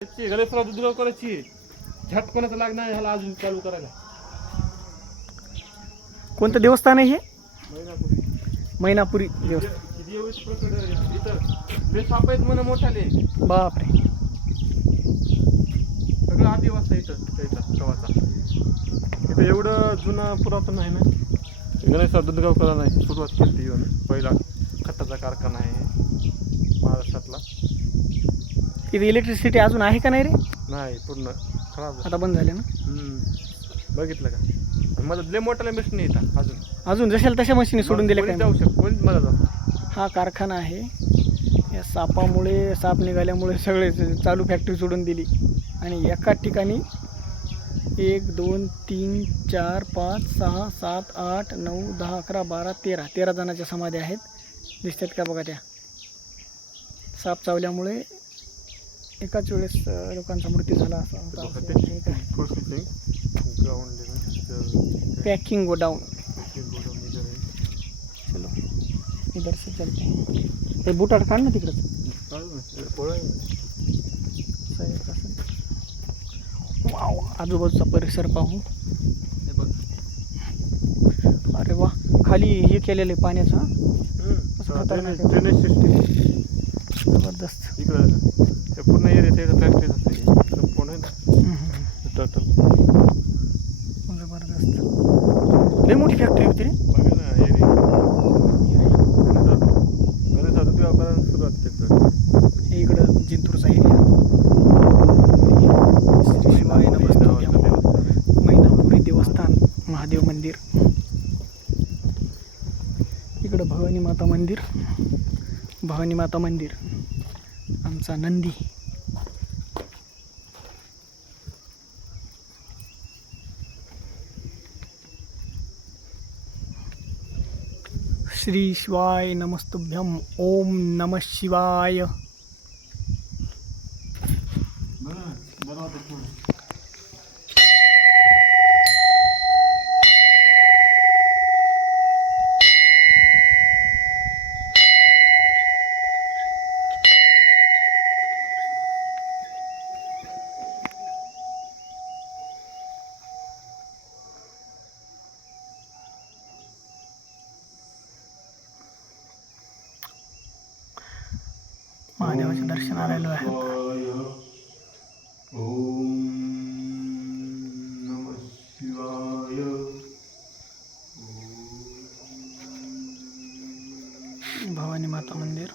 गणेशराव दुधगाव करायची झटकोनाचं लागणार ह्याला अजून चालू करायला. कोणतं देवस्थान आहे हे? महिनापुरी. मैनापुरी देवस्थान. किती एवढीच प्रकट इथं ते साप आहेत म्हणा मोठाले. बापरे. सगळं आदिवासी इथं त्याचा गावाचा. इथं एवढं जुनं पुरातन आहे ना. गणेशराव दुधगावकर नाही सुरुवात केली येऊन पहिला खताचा कारखाना आहे महाराष्ट्रातला. इथे इलेक्ट्रिसिटी अजून आहे का नाही रे? नाही पूर्ण खराब आता बंद झाले ना. बघितलं का माझं लय मोठ्याला मशीन येतात अजून जशाला तशा मशीनी सोडून दिल्या काय? जाऊ शकतो कोणी मला जाऊ. हा कारखाना आहे. या सापामुळे साप निघाल्यामुळे सगळे चालू फॅक्टरी सोडून दिली आणि एकाच ठिकाणी 1 2 3 4 5 6 7 8 9 10 11 12 13 जणांच्या समाध्या आहेत. दिसतात का बघा त्या. साप चावल्यामुळे एकाच वेळेस लोकांचा मृत्यू झाला असा. Packing godown. चलो इधर से चलते हैं. ते बुटाट काढ ना तिकडं. वाव आजूबाजूचा परिसर पाहू. अरे वा खाली हे केलेलं आहे पाण्याचं. ड्रेनेज सिस्टीम जबरदस्त. इकडं ते पूर्ण एरिया फॅक्टरी असते पूर्ण टोटल. जबरदस्त लय मोठी फॅक्टरी होती रे. बघा ना एरिया गणेशराव दुधगावकरांनी सुरुवात केली. हे इकडं जिंतूरचा एरिया. श्री शिवाय नमस्तुभ्यं. मैनापुरी देवस्थान महादेव मंदिर. इकडं भवानी माता मंदिर. आमचा नंदी. श्री शिवाय नमस्तुभ्यं. ओम नमः शिवाय. महादेवाच्या दर्शनाला आलेलो आहे. ओम नमः शिवाय. भवानी माता मंदिर.